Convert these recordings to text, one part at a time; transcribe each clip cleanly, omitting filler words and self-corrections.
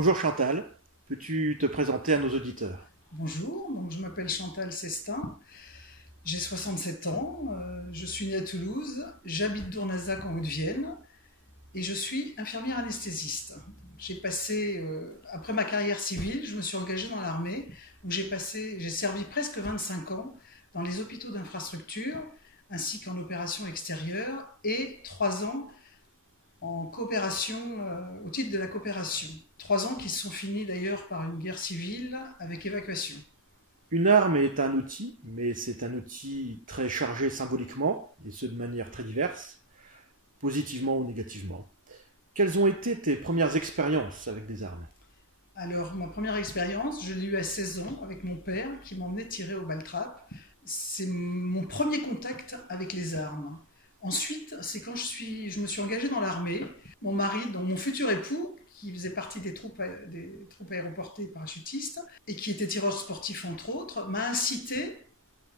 Bonjour Chantal, peux-tu te présenter à nos auditeurs? Bonjour, donc je m'appelle Chantal Cestin, j'ai 67 ans, je suis née à Toulouse, j'habite Dournazac en Haute-Vienne et je suis infirmière anesthésiste. Après ma carrière civile, je me suis engagée dans l'armée où j'ai servi presque 25 ans dans les hôpitaux d'infrastructure ainsi qu'en opération extérieure et 3 ans en coopération, au titre de la coopération. 3 ans qui se sont finis d'ailleurs par une guerre civile avec évacuation. Une arme est un outil, mais c'est un outil très chargé symboliquement, et ce de manière très diverse, positivement ou négativement. Quelles ont été tes premières expériences avec des armes? Alors, ma première expérience, je l'ai eue à 16 ans avec mon père qui m'emmenait tirer au bal-trap. C'est mon premier contact avec les armes. Ensuite, c'est quand je me suis engagée dans l'armée. Mon mari, donc mon futur époux, qui faisait partie des troupes aéroportées parachutistes et qui était tireur sportif entre autres, m'a incité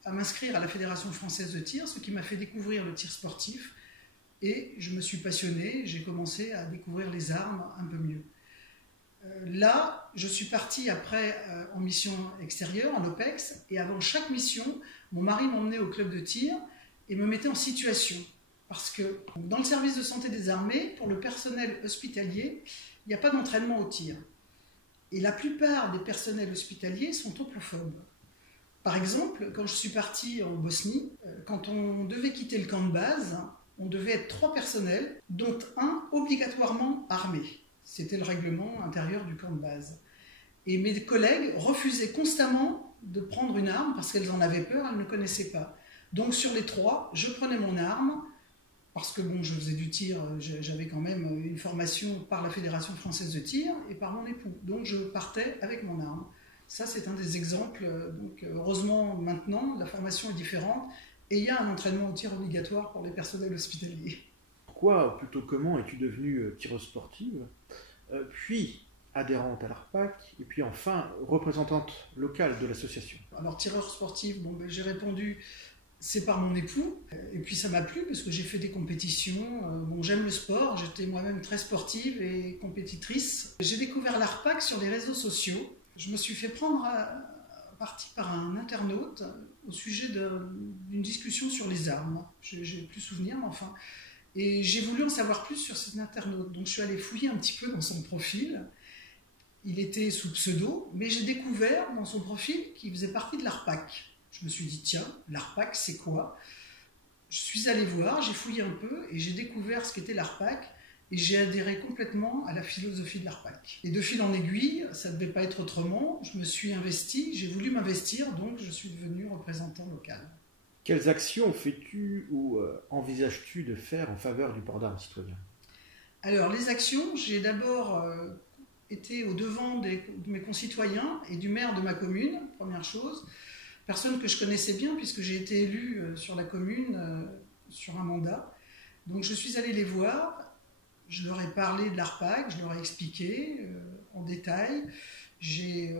à m'inscrire à la Fédération française de tir, ce qui m'a fait découvrir le tir sportif. Et je me suis passionnée, j'ai commencé à découvrir les armes un peu mieux. Là, je suis partie après en mission extérieure, en OPEX, et avant chaque mission, mon mari m'emmenait au club de tir et me mettait en situation. Parce que dans le service de santé des armées, pour le personnel hospitalier, il n'y a pas d'entraînement au tir. Et la plupart des personnels hospitaliers sont topophobes. Par exemple, quand je suis partie en Bosnie, quand on devait quitter le camp de base, on devait être 3 personnels, dont un obligatoirement armé. C'était le règlement intérieur du camp de base. Et mes collègues refusaient constamment de prendre une arme parce qu'elles en avaient peur, elles ne connaissaient pas. Donc sur les 3, je prenais mon arme, parce que bon, je faisais du tir, j'avais quand même une formation par la Fédération française de tir et par mon époux. Donc je partais avec mon arme. Ça, c'est un des exemples. Donc, heureusement, maintenant, la formation est différente et il y a un entraînement au tir obligatoire pour les personnels hospitaliers. Pourquoi, plutôt comment, es-tu devenue tireuse sportive, puis adhérente à l'ARPAC, et puis enfin représentante locale de l'association? Alors, tireur sportif, bon, j'ai répondu, c'est par mon époux, et puis ça m'a plu parce que j'ai fait des compétitions. Bon, j'aime le sport, j'étais moi-même très sportive et compétitrice. J'ai découvert l'ARPAC sur les réseaux sociaux. Je me suis fait prendre à partie par un internaute au sujet d'une discussion sur les armes. J'ai plus souvenir, mais enfin. Et j'ai voulu en savoir plus sur cet internaute. Donc je suis allée fouiller un petit peu dans son profil. Il était sous pseudo, mais j'ai découvert dans son profil qu'il faisait partie de l'ARPAC. Je me suis dit, tiens, l'ARPAC, c'est quoi? Je suis allée voir, j'ai fouillé un peu et j'ai découvert ce qu'était l'ARPAC et j'ai adhéré complètement à la philosophie de l'ARPAC. Et de fil en aiguille, ça ne devait pas être autrement, je me suis investie, j'ai voulu m'investir, donc je suis devenue représentant local. Quelles actions fais-tu ou envisages-tu de faire en faveur du port d'armes citoyen? Alors, les actions, j'ai d'abord été au devant de mes concitoyens et du maire de ma commune, première chose. Personne que je connaissais bien puisque j'ai été élue sur la commune sur un mandat. Donc je suis allée les voir, je leur ai parlé de l'ARPAC, je leur ai expliqué en détail, je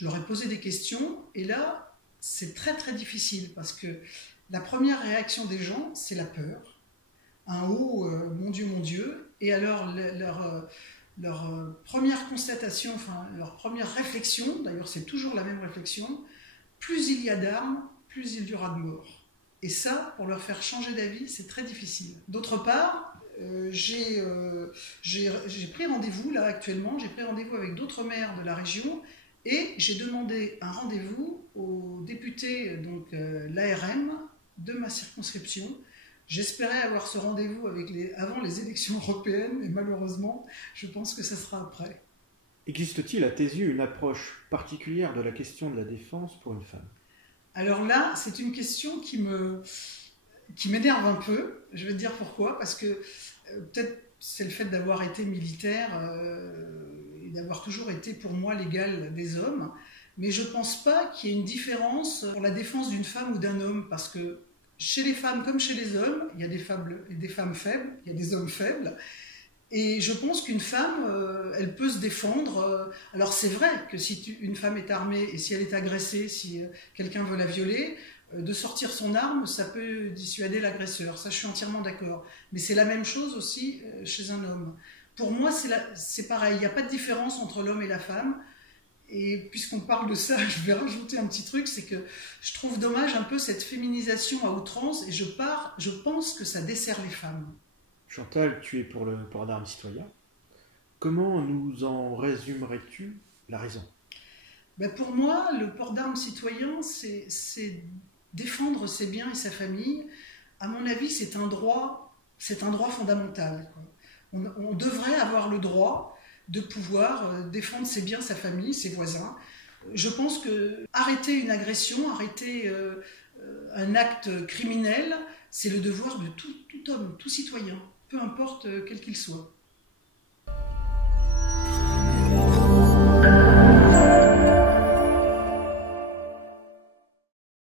leur ai posé des questions et là c'est très très difficile parce que la première réaction des gens c'est la peur. Un haut mon Dieu, et alors leur première constatation, enfin leur première réflexion, d'ailleurs c'est toujours la même réflexion, plus il y a d'armes, plus il y aura de morts. Et ça, pour leur faire changer d'avis, c'est très difficile. D'autre part, j'ai pris rendez-vous, là actuellement, j'ai pris rendez-vous avec d'autres maires de la région et j'ai demandé un rendez-vous aux députés, donc l'ARM, de ma circonscription. J'espérais avoir ce rendez-vous avant les élections européennes, et malheureusement, je pense que ça sera après. Existe-t-il à tes yeux une approche particulière de la question de la défense pour une femme? Alors là, c'est une question qui m'énerve un peu. Je vais te dire pourquoi. Parce que peut-être c'est le fait d'avoir été militaire et d'avoir toujours été pour moi l'égal des hommes. Mais je ne pense pas qu'il y ait une différence pour la défense d'une femme ou d'un homme. Parce que chez les femmes comme chez les hommes, il y a des femmes faibles, il y a des hommes faibles. Et je pense qu'une femme, elle peut se défendre. Alors c'est vrai que si une femme est armée et si elle est agressée, si quelqu'un veut la violer, de sortir son arme, ça peut dissuader l'agresseur. Ça, je suis entièrement d'accord. Mais c'est la même chose aussi chez un homme. Pour moi, c'est pareil. Il n'y a pas de différence entre l'homme et la femme. Et puisqu'on parle de ça, je vais rajouter un petit truc, c'est que je trouve dommage un peu cette féminisation à outrance, et je pense que ça dessert les femmes. Chantal, tu es pour le port d'armes citoyen. Comment nous en résumerais-tu la raison? Ben pour moi, le port d'armes citoyen, c'est défendre ses biens et sa famille. À mon avis, c'est un droit fondamental, quoi. On devrait avoir le droit de pouvoir défendre ses biens, sa famille, ses voisins. Je pense que arrêter une agression, arrêter un acte criminel, c'est le devoir de tout homme, tout citoyen, peu importe quel qu'il soit.